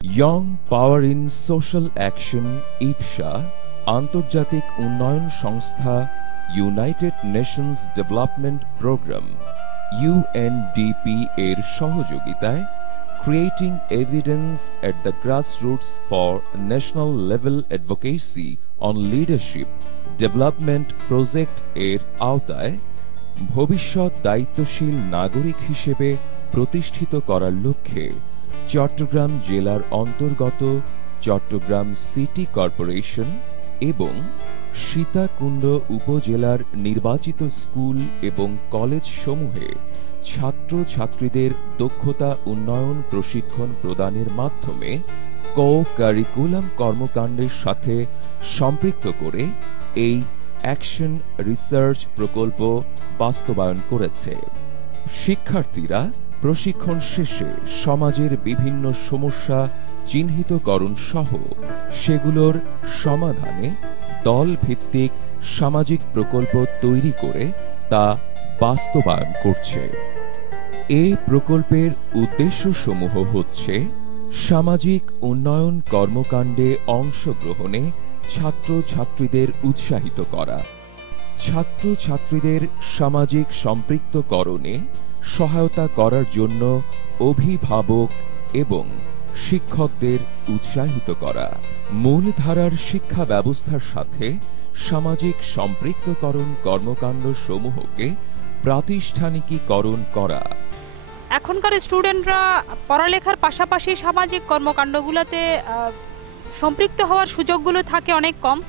Young power in social action YPSA আন্তর্জাতিক উন্নয়ন সংস্থা, United Nations Development Programme UNDP এর সহযোগিতায় creating evidence at the grassroots for national level advocacy on leadership development project এর আওতায় ভবিষ্যৎ দায়িত্বশীল নাগরিক হিসেবে প্রতিষ্ঠিত করার লক্ষ্যে চট্টগ্রাম জেলার অন্তর্গত চট্টগ্রাম সিটি কর্পোরেশন এবং সীতাকুণ্ড উপজেলার নির্বাচিত স্কুল এবং কলেজ সমূহে ছাত্রছাত্রীদের দক্ষতা উন্নয়ন প্রশিক্ষণ প্রদানের মাধ্যমে কো-কারিকুলাম কর্মকাণ্ডের সাথে সম্পৃক্ত করে এই অ্যাকশন রিসার্চ প্রকল্প বাস্তবায়ন করেছে। শিক্ষার্থীরা প্রশিক্ষণ শেষে সমাজের বিভিন্ন সমস্যা চিহ্নিতকরণ সহ সেগুলোর সমাধানে দল ভিত্তিক সামাজিক প্রকল্প তৈরি করে তা বাস্তবায়ন করছে। এই প্রকল্পের উদ্দেশ্যসমূহ হচ্ছে সামাজিক উন্নয়ন কর্মকাণ্ডে অংশগ্রহণে ছাত্রছাত্রীদের উৎসাহিত করা, ছাত্রছাত্রীদের সামাজিক সম্পৃক্তকরণে সহায়তা করার জন্য অভিভাবক এবং শিক্ষকদের উৎসাহিত করা, মূলধারার শিক্ষা ব্যবস্থার সাথে সামাজিক সম্পৃক্তকরণ কর্মকাণ্ড সমূহকে প্রাতিষ্ঠানিকীকরণ করা। এখনকার স্টুডেন্টরা পড়ালেখার পাশাপাশি সামাজিক কর্মকাণ্ডগুলোতে সম্পৃক্ত হওয়ার সুযোগগুলো থাকে অনেক কম।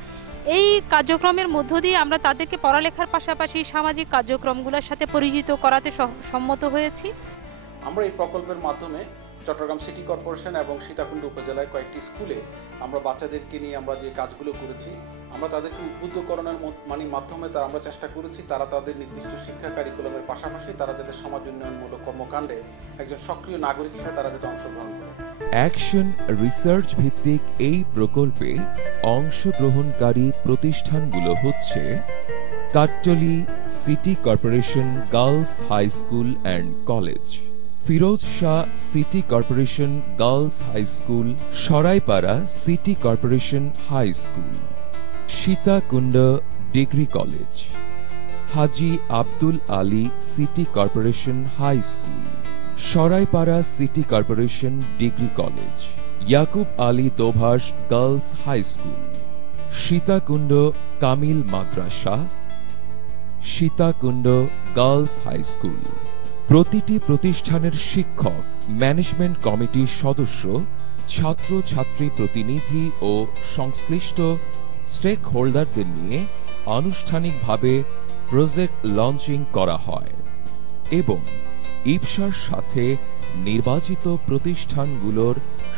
এই কার্যক্রমের মধ্য দিয়ে আমরা তাদেরকে পড়ালেখার পাশাপাশি সামাজিক কার্যক্রমগুলোর সাথে পরিচিত করাতে সম্মত হয়েছি। আমরা এই প্রকল্পের মাধ্যমে চট্টগ্রাম সিটি কর্পোরেশন এবং সীতাকুণ্ড উপজেলায় কয়েকটি স্কুলে আমরা বাচ্চাদেরকে নিয়ে আমরা যে কাজগুলো করেছি, আমরা তাদেরকে উদ্বুদ্ধকরণের মাধ্যমে আমরা চেষ্টা করেছি তারা তাদের নির্দিষ্ট শিক্ষা কারিকুলামের পাশাপাশি তারা যাতে সমাজ উন্নয়নমূলক কর্মকাণ্ডে একজন সক্রিয় নাগরিক হিসেবে তারা যাতে অংশগ্রহণ করে। অ্যাকশন রিসার্চ ভিত্তিক এই প্রকল্পে অংশগ্রহণকারী প্রতিষ্ঠানগুলো হচ্ছে Kattali city corporation girls high school and college, Firoz Shah city corporation girls high school, Saraipara city corporation high school, Sitakunda degree college, Haji Abdul Ali city corporation high school, Saraipara city corporation degree college, Yakub Ali Dobhash girls high school, Sitakunda Kamil Madrasa, Sitakunda girls high school. প্রতিটি প্রতিষ্ঠানের শিক্ষক, management কমিটির সদস্য, ছাত্রছাত্রী প্রতিনিধি ও সংশ্লিষ্ট stake হোল্ডারদের নিয়ে আনুষ্ঠানিকভাবে প্রজেক্ট লঞ্চিং করা হয় এবং ইপসার সাথে নির্বাচিত প্রতিষ্ঠানগুলোর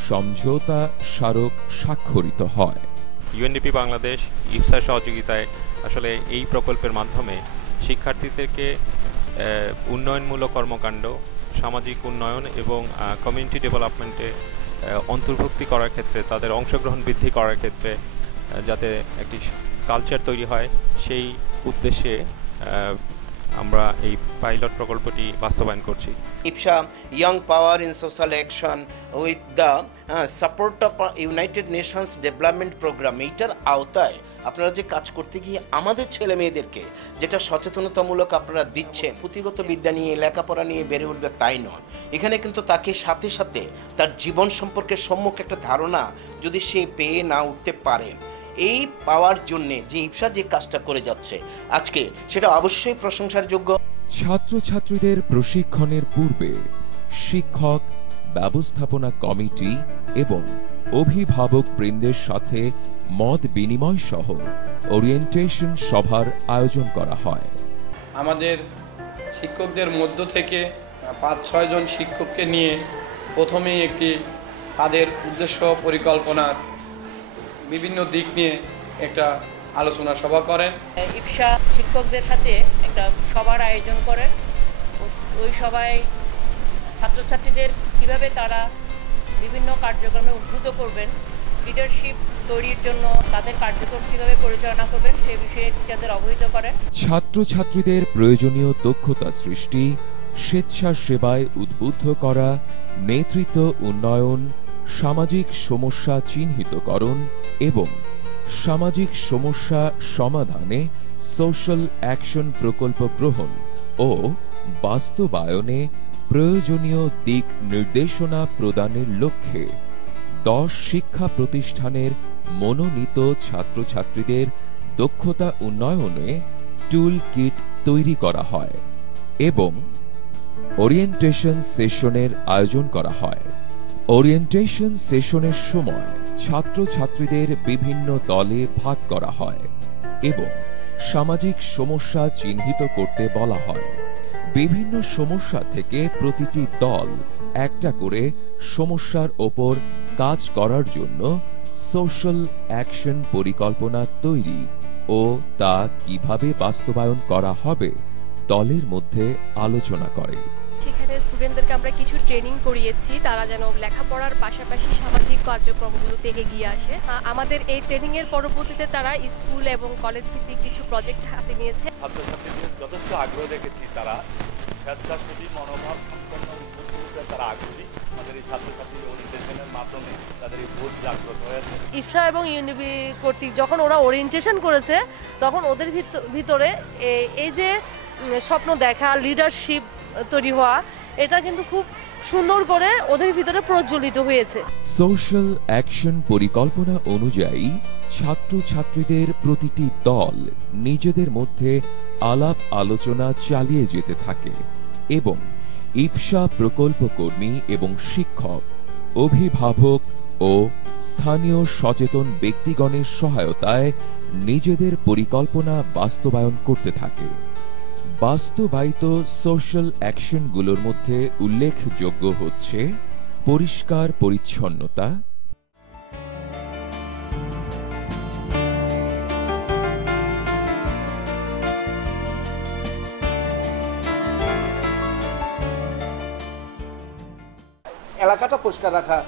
সমঝোতা স্মারক স্বাক্ষরিত হয়। ইউএনডিপি বাংলাদেশ ইপসার সহযোগিতায় আসলে এই প্রকল্পের মাধ্যমে শিক্ষার্থীদেরকে উন্নয়নমূলক কর্মকাণ্ড, সামাজিক উন্নয়ন এবং কমিউনিটি ডেভেলপমেন্টে অন্তর্ভুক্তি করার ক্ষেত্রে তাদের অংশগ্রহণ বৃদ্ধি করার ক্ষেত্রে যাতে একটি কালচার তৈরি হয় সেই উদ্দেশ্যে আমরা এই পাইলট প্রকল্পটি বাস্তবায়ন করছি। YPSA young power in social action with the support of United Nations Development Programme, এইটার আওতায় আপনারা যে কাজ করতে গিয়ে আমাদের ছেলে মেয়েদেরকে যেটা সচেতনতামূলক আপনারা দিচ্ছেন, পুঁথিগত বিদ্যা নিয়ে লেখাপড়া নিয়ে বেড়ে উঠবে তাই নয়, এখানে কিন্তু তাকে সাথে সাথে তার জীবন সম্পর্কে সম্যক একটা ধারণা যদি সে পেয়ে না উঠতে পারে, এই পাওয়ার জন্য যে ইপসা যে কাজটা করে যাচ্ছে আজকে, সেটা অবশ্যই প্রশংসার যোগ্য। ছাত্রছাত্রীদের প্রশিক্ষণের পূর্বে শিক্ষক, ব্যবস্থাপনা কমিটি এবং অভিভাবক বৃন্দের সাথে মত বিনিময় সহ ওরিয়েন্টেশন সভার আয়োজন করা হয়। আমাদের শিক্ষকদের মধ্য থেকে ৫-৬ জন শিক্ষককে নিয়ে প্রথমেই একটি তাদের উদ্দেশ্য পরিকল্পনার বিভিন্ন দিক নিয়ে একটা আলোচনা সভা করেন। ইপসা শিক্ষকদের সাথে একটা সভার আয়োজন করেন। ওই সভায় ছাত্রছাত্রীদের কিভাবে তারা বিভিন্ন কার্যক্রমে উদ্বুদ্ধ করবেন, লিডারশিপ তৈরির জন্য তাদের কার্যক্রম কিভাবে পরিচালনা করবেন সে বিষয়ে টিচারদের অবহিত করেন। ছাত্রছাত্রীদের প্রয়োজনীয় দক্ষতা সৃষ্টি, স্বেচ্ছাসেবায় উদ্বুদ্ধ করা, নেতৃত্ব উন্নয়ন, সামাজিক সমস্যা চিহ্নিতকরণ এবং সামাজিক সমস্যা সমাধানে সোশ্যাল অ্যাকশন প্রকল্প গ্রহণ ও বাস্তবায়নে প্রয়োজনীয় দিক নির্দেশনা প্রদানের লক্ষ্যে 10 শিক্ষা প্রতিষ্ঠানের মনোনীত ছাত্রছাত্রীদের দক্ষতা উন্নয়নে টুল কিট তৈরি করা হয় এবং ওরিয়েন্টেশন সেশনের আয়োজন করা হয়। ওরিয়েন্টেশন সেশনের সময় ছাত্রছাত্রীদের বিভিন্ন দলে ভাগ করা হয় এবং সামাজিক সমস্যা চিহ্নিত করতে বলা হয়। বিভিন্ন সমস্যা থেকে প্রতিটি দল একটা করে সমস্যার ওপর কাজ করার জন্য সোশ্যাল অ্যাকশন পরিকল্পনা তৈরি ও তা কিভাবে বাস্তবায়ন করা হবে দলের মধ্যে আলোচনা করে। সেখানে স্টুডেন্টদেরকে আমরা কিছু ট্রেনিং করিয়েছি, তারা যেন লেখাপড়ার পাশাপাশি সামাজিক কার্যক্রমগুলোতে এগিয়ে আসে। আমাদের এই ট্রেনিং এর পরবর্তীতে তারা স্কুল এবং কলেজ ভিত্তিক কিছু প্রজেক্ট হাতে নিয়েছে। ছাত্রছাত্রীদের যথেষ্ট আগ্রহ দেখেছি, তারা স্বেচ্ছাসেবী মনোভাব সম্পন্ন উদ্যোগগুলোতে তারা আগ্রহী। আমাদের এই ছাত্রছাত্রী ওরিয়েন্টেশনের মাধ্যমে তাদের এই বোধ জাগ্রত হয়েছে। ইফসা এবং ইউনিবি কর্তৃক যখন ওরা ওরিয়েন্টেশন করেছে তখন ওদের ভিতরে এই যে স্বপ্ন দেখা, লিডারশিপ তৈরি হওয়া, এটা কিন্তু খুব সুন্দর করে ওদের ভিতরে প্রজ্বলিত হয়েছে। সোশ্যাল অ্যাকশন পরিকল্পনা অনুযায়ী ছাত্রছাত্রীদের প্রতিটি দল নিজেদের মধ্যে আলাপ আলোচনা চালিয়ে যেতে থাকে এবং ইফসা প্রকল্প কর্মী এবং শিক্ষক, অভিভাবক ও স্থানীয় সচেতন ব্যক্তিগণের সহায়তায় নিজেদের পরিকল্পনা বাস্তবায়ন করতে থাকে। বাস্তবায়িত সোশ্যাল অ্যাকশনগুলোর মধ্যে উল্লেখযোগ্য হচ্ছে পরিষ্কার পরিচ্ছন্নতা, এলাকাটা পরিষ্কার রাখা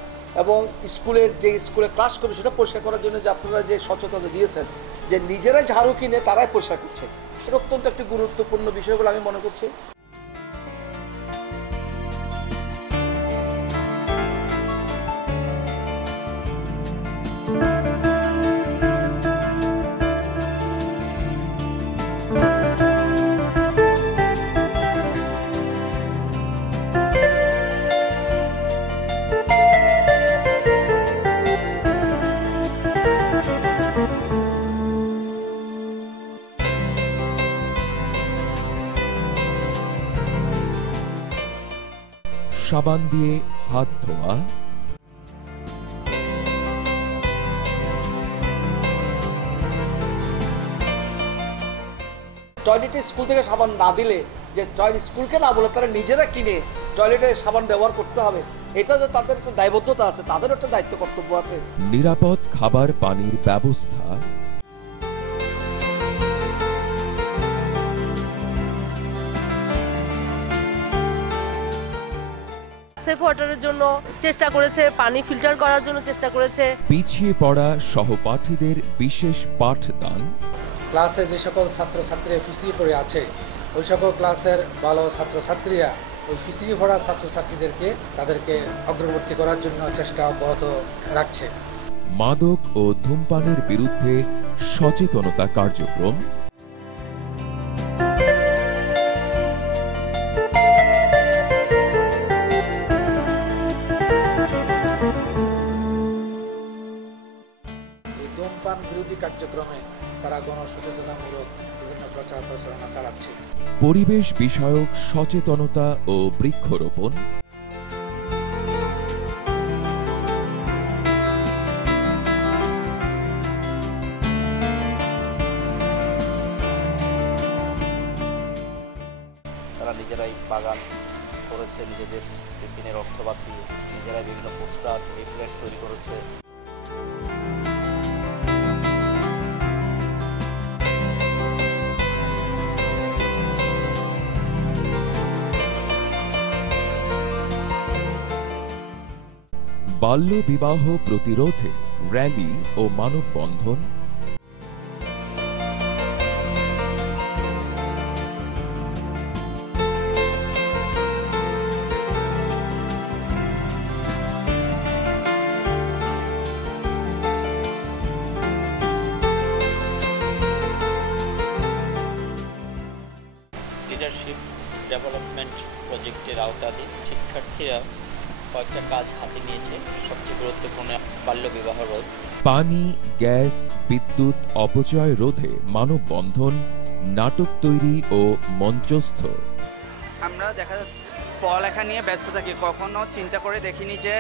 এবং স্কুলের যে স্কুলে ক্লাস করবে সেটা পরিষ্কার করার জন্য যে আপনারা যে সচেতনতা দিয়েছেন যে নিজেরাই ঝাড়ু কিনে তারাই পরিষ্কার করছে, এটা অত্যন্ত একটি গুরুত্বপূর্ণ বিষয় বলে আমি মনে করছি। সাবান দিয়ে হাত ধোয়া, টয়লেটে স্কুল থেকে সাবান না দিলে, যে স্কুলকে না বলে তারা নিজেরা কিনে টয়লেটে সাবান ব্যবহার করতে হবে, এটা যে তাদের একটা দায়বদ্ধতা আছে, তাদের একটা দায়িত্ব কর্তব্য আছে। নিরাপদ খাবার পানির ব্যবস্থা, সেফ ওয়াটারের জন্য চেষ্টা করেছে, পানি ফিল্টার করার জন্য চেষ্টা করেছে। পিছিয়ে পড়া সহপাঠীদের বিশেষ পাঠদান, ক্লাসে যে সকল ছাত্রছাত্রীরা পিছিয়ে পড়ে আছে ওই সকল ক্লাসের ভালো ছাত্রছাত্রীরা ওই পিছিয়ে পড়া ছাত্রছাত্রীদেরকে তাদেরকে অগ্রবর্তী করার জন্য চেষ্টা অব্যাহত রাখছে। মাদক ও ধূমপানের বিরুদ্ধে সচেতনতা কার্যক্রম, ধূমপান বিরোধী কার্যক্রমে তারা গণসচেতনামূলক বিভিন্ন প্রচার প্রচারণা চালাচ্ছে। পরিবেশ বিষয়ক সচেতনতা ও বৃক্ষরোপণ, তারা নিজেরাই বাগান করেছে, নিজেদের টিফিনের অর্থ বাঁচিয়ে নিজেরাই বিভিন্ন পোস্টার, লিফলেট তৈরি করেছে। বাল্য বিবাহ প্রতিরোধে র্যালি ও মানববন্ধন, ইত্যাদি। শিক্ষার্থীরা কয়েকটা কাজ হাতে নিয়েছে, সবচেয়ে গুরুত্বপূর্ণ বাল্যবিবাহ রোধ। পানি, গ্যাস, বিদ্যুৎ অপচয় রোধে মানববন্ধন, নাটক তৈরি ও মঞ্চস্থ। আমরা দেখা যাচ্ছে পড়ালেখা নিয়ে ব্যস্ত থাকি, কখনো চিন্তা করে দেখিনি যে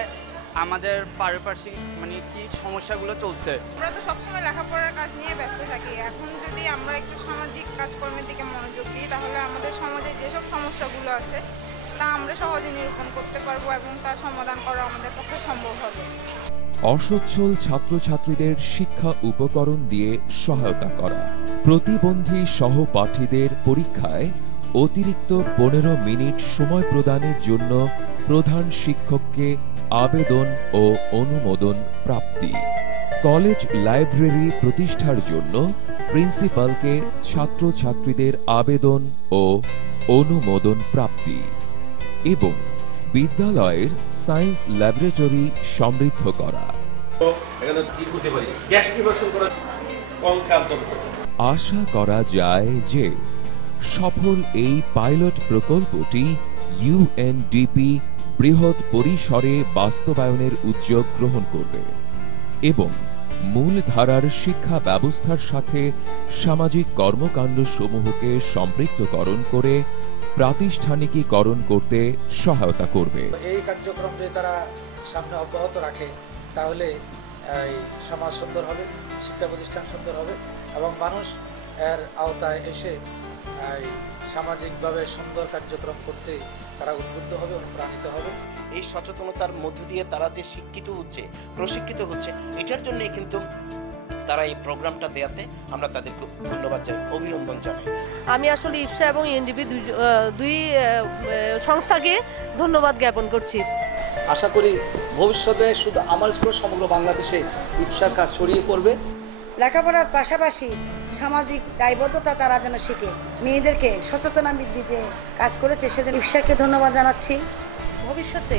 আমাদের পারিপার্শ্বিক কি সমস্যাগুলো চলছে। আমরা তো সবসময় লেখাপড়ার কাজ নিয়ে ব্যস্ত থাকি, এখন যদি আমরা একটু সামাজিক কাজকর্মের দিকে মনোযোগ দিই তাহলে আমাদের সমাজে যেসব সমস্যাগুলো আছে তা আমরা সহজে নিরূপণ করতে পারবো এবং তার সমাধান করা আমাদের পক্ষে সম্ভব হবে। অসচ্ছল ছাত্রছাত্রীদের শিক্ষা উপকরণ দিয়ে সহায়তা করা, প্রতিবন্ধী সহপাঠীদের পরীক্ষায় অতিরিক্ত 15 মিনিট সময় প্রদানের জন্য প্রধান শিক্ষককে আবেদন ও অনুমোদন প্রাপ্তি, কলেজ লাইব্রেরি প্রতিষ্ঠার জন্য প্রিন্সিপালকে ছাত্রছাত্রীদের আবেদন ও অনুমোদন প্রাপ্তি এবং বিদ্যালয়ের সায়েন্স ল্যাবরেটরি সমৃদ্ধ করা। আশা করা যায় যে সফল এই পাইলট প্রকল্পটি ইউএনডিপি বৃহৎ পরিসরে বাস্তবায়নের উদ্যোগ গ্রহণ করবে এবং মূলধারার শিক্ষা ব্যবস্থার সাথে সামাজিক কর্মকাণ্ড সমূহকে সম্পৃক্তকরণ করে প্রাতিষ্ঠানিকীকরণ করতে সহায়তা করবে। এই কার্যক্রম যদি তারা সামনে অব্যাহত রাখে তাহলে সমাজ সুন্দর হবে, শিক্ষা প্রতিষ্ঠান সুন্দর হবে এবং মানুষ এর আওতায় এসে সামাজিকভাবে সুন্দর কার্যক্রম করতে তারা উদ্বুদ্ধ হবে, অনুপ্রাণিত হবে। এই সচেতনতার মধ্য দিয়ে তারা যে শিক্ষিত হচ্ছে, প্রশিক্ষিত হচ্ছে, এটার জন্যই কিন্তু তারা এই প্রোগ্রামটা দেয়াতে আমরা তাদেরকে ধন্যবাদ জানাই, অভিনন্দন জানাই। আমি আসলে ইফসা এবং ইউএনডিপি দুই সংস্থাকে ধন্যবাদ জ্ঞাপন করছি। আশা করি ভবিষ্যতে শুধু আমার স্কুল সমগ্র বাংলাদেশে ইফসার কাজ ছড়িয়ে পড়বে। লেখাপড়ার পাশাপাশি সামাজিক দায়বদ্ধতা তারা যেন শিখে, মেয়েদেরকে সচেতনতা বৃদ্ধি যে কাজ করেছে সেজন্য ইফসাকে ধন্যবাদ জানাচ্ছি। ভবিষ্যতে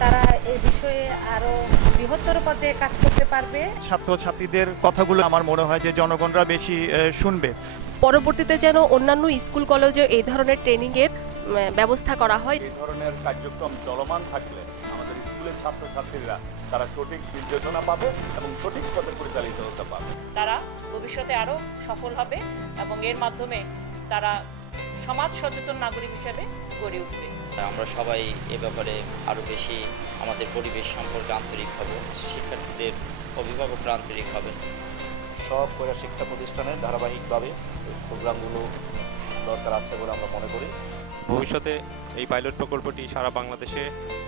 তারা এই বিষয়ে আরো বৃহত্তর পর্যায়ে কাজ করতে পারবে। ছাত্রছাত্রীদের কথাগুলো আমার মনে হয় যে জনগণরা বেশি শুনবে। পরবর্তীতে যেন অন্যান্য স্কুল কলেজে এই ধরনের ট্রেনিংয়ের ব্যবস্থা করা হয়। এই ধরনের কার্যক্রম চলমান থাকলে আমাদের স্কুলের ছাত্রছাত্রীরা তারা সঠিক নির্দেশনা পাবে এবং সঠিক পথে পরিচালিত হতে পারবে। তারা ভবিষ্যতে আরো সফল হবে এবং এর মাধ্যমে তারা সমাজ সচেতন নাগরিক হিসেবে গড়ে উঠবে। আমরা সবাই এ ব্যাপারে আরো বেশি আমাদের পরিবেশ সম্পর্কে আন্তরিক হব, শিক্ষার্থীদের অভিভাবকরা আন্তরিক হবেন। সব কয়টা শিক্ষা প্রতিষ্ঠানে ধারাবাহিকভাবে প্রোগ্রামগুলো দরকার আছে বলে আমরা মনে করি। ভবিষ্যতে এই পাইলট প্রকল্পটি সারা বাংলাদেশে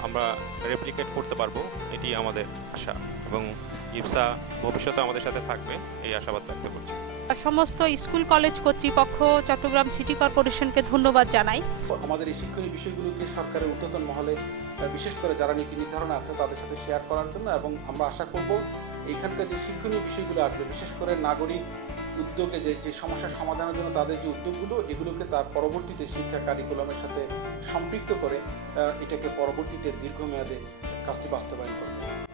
আমরা রেপ্লিকেট করতে পারবো, এটি আমাদের আশা এবং ইফসা ভবিষ্যতে আমাদের সাথে থাকবে এই আশাবাদ ব্যক্ত করছি। সমস্ত স্কুল কলেজ কর্তৃপক্ষ চট্টগ্রাম সিটি কর্পোরেশনকে ধন্যবাদ জানাই। আমাদের এই শিক্ষণীয় বিষয়গুলোকে সরকারের ঊর্ধ্বতন মহলে বিশেষ করে যারা নীতি নির্ধারণ আছে তাদের সাথে শেয়ার করার জন্য এবং আমরা আশা করব এইখানকার যে শিক্ষণীয় বিষয়গুলো আসবে বিশেষ করে নাগরিক উদ্যোগে যে সমস্যার সমাধানের জন্য তাদের যে উদ্যোগগুলো এগুলোকে তার পরবর্তীতে শিক্ষা কারিকুলামের সাথে সম্পৃক্ত করে এটাকে পরবর্তীতে দীর্ঘমেয়াদে কাজটি বাস্তবায়ন করবে।